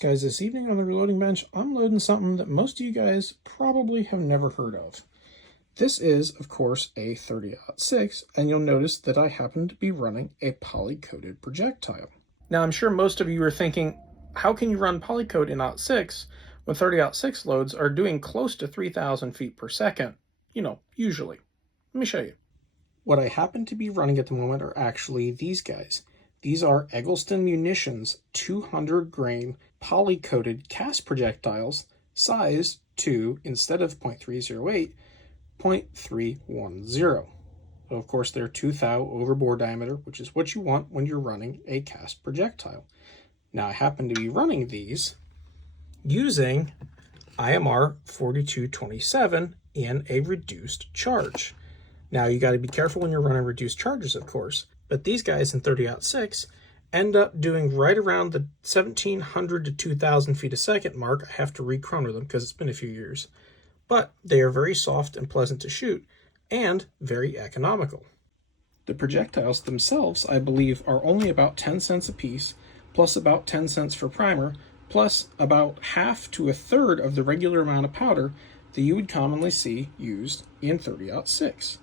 Guys, this evening on the reloading bench, I'm loading something that most of you guys probably have never heard of. This is, of course, a 30-06, and you'll notice that I happen to be running a poly-coated projectile. Now, I'm sure most of you are thinking, how can you run poly-coat in 06 when 30-06 loads are doing close to 3,000 feet per second? You know, usually. Let me show you. What I happen to be running at the moment are actually these guys. These are Eggleston Munitions 200 grain poly-coated cast projectiles sized to, instead of 0.308, 0.310. So of course they're 2 thou over bore diameter, which is what you want when you're running a cast projectile. Now I happen to be running these using IMR4227 in a reduced charge. Now you got to be careful when you're running reduced charges, of course, but these guys in 30-06 end up doing right around the 1,700 to 2,000 feet a second mark. I have to re-chrono them because it's been a few years. But they are very soft and pleasant to shoot and very economical. The projectiles themselves, I believe, are only about 10 cents a piece, plus about 10 cents for primer, plus about half to a third of the regular amount of powder that you would commonly see used in 30-06.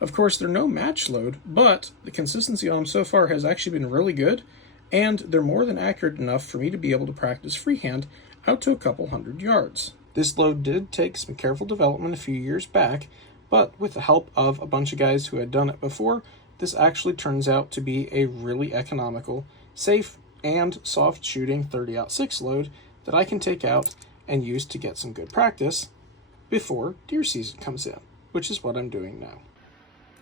Of course, they're no match load, but the consistency on them so far has actually been really good, and they're more than accurate enough for me to be able to practice freehand out to a couple hundred yards. This load did take some careful development a few years back, but with the help of a bunch of guys who had done it before, this actually turns out to be a really economical, safe, and soft shooting 30-06 load that I can take out and use to get some good practice before deer season comes in, which is what I'm doing now.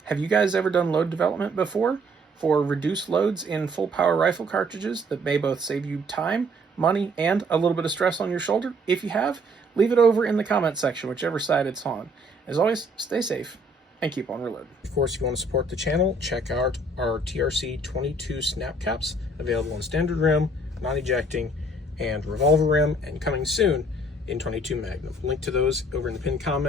Have you guys ever done load development before for reduced loads in full power rifle cartridges that may both save you time, money, and a little bit of stress on your shoulder? If you have, leave it over in the comment section, whichever side it's on. As always, stay safe and keep on reloading. Of course, if you want to support the channel, check out our TRC 22 snap caps, available in standard rim, non-ejecting, and revolver rim, and coming soon in 22 Magnum. Link to those over in the pinned comment.